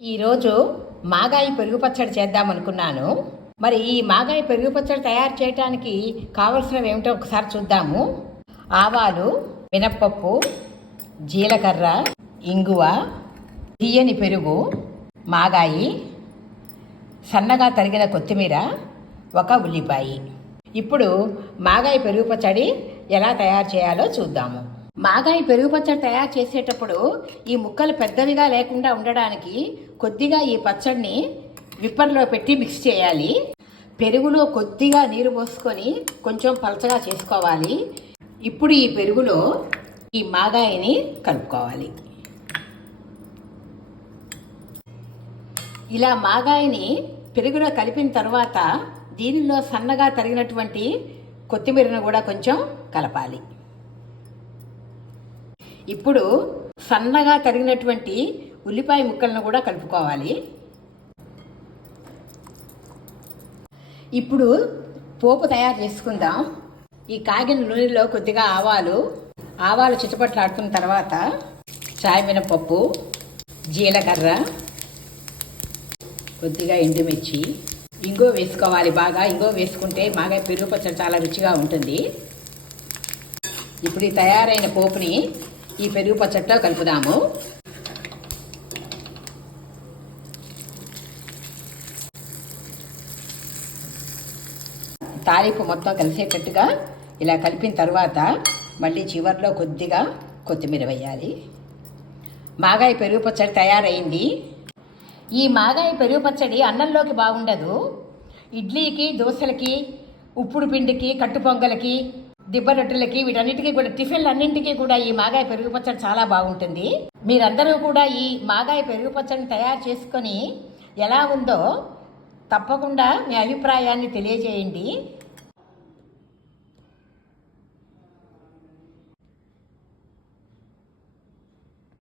ఈరోజు మాగాయి పెరుగు పచ్చడి చేద్దాం అనుకున్నాను. మరి ఈ మాగాయి పెరుగు పచ్చడి తయారు చేయడానికి కావలసినవి ఏమిటో ఒకసారి చూద్దాము. ఆవాలు మినప్పప్పు జీలకర్ర ఇంగువ తీయని పెరుగు మాగాయి సన్నగా తరిగిన కొత్తిమీర ఒక ఉల్లిపాయి. ఇప్పుడు మాగాయి పెరుగు పచ్చడి ఎలా తయారు చేయాలో చూద్దాము. మాగాయి పెరుగు పచ్చడి తయారు చేసేటప్పుడు ఈ ముక్కలు పెద్దవిగా లేకుండా ఉండడానికి కొద్దిగా ఈ పచ్చడిని విప్పర్లో పెట్టి మిక్స్ చేయాలి. పెరుగులో కొద్దిగా నీరు పోసుకొని కొంచెం పలచగా చేసుకోవాలి. ఇప్పుడు ఈ పెరుగులో ఈ మాగాయిని కలుపుకోవాలి. ఇలా మాగాయని పెరుగులో కలిపిన తర్వాత దీనిలో సన్నగా తరిగినటువంటి కొత్తిమీరను కూడా కొంచెం కలపాలి. ఇప్పుడు సన్నగా తరిగినటువంటి ఉల్లిపాయ ముక్కలను కూడా కలుపుకోవాలి. ఇప్పుడు పోపు తయారు చేసుకుందాం. ఈ కాగిన నూనెలో కొద్దిగా ఆవాలు ఆవాలు చిటపట్లాడుతున్న తర్వాత చాయ్ మినపప్పు జీలకర్ర కొద్దిగా ఎండుమిర్చి ఇంగో వేసుకోవాలి బాగా. ఇంగో వేసుకుంటే బాగా పెరుగు పచ్చడి చాలా రుచిగా ఉంటుంది. ఇప్పుడు ఈ తయారైన పోపుని ఈ పెరుగు పచ్చడితో కలుపుదాము. తాలింపు మొత్తం కలిసేటట్టుగా ఇలా కలిపిన తర్వాత మళ్ళీ చివర్లో కొద్దిగా కొత్తిమీర వేయాలి. మాగాయి పెరుగు పచ్చడి తయారైంది. ఈ మాగాయి పెరుగు పచ్చడి అన్నంలోకి బాగుండదు. ఇడ్లీకి దోశలకి ఉప్పుడు పిండికి కట్టు పొంగలకి దిబ్బ రొట్టెలకి వీటన్నిటికీ కూడా టిఫిన్లు అన్నింటికీ కూడా ఈ మాగాయ పెరుగు పచ్చడి చాలా బాగుంటుంది. మీరందరూ కూడా ఈ మాగాయ పెరుగు పచ్చడిని తయారు చేసుకొని ఎలా ఉందో తప్పకుండా మీ అభిప్రాయాన్ని తెలియజేయండి.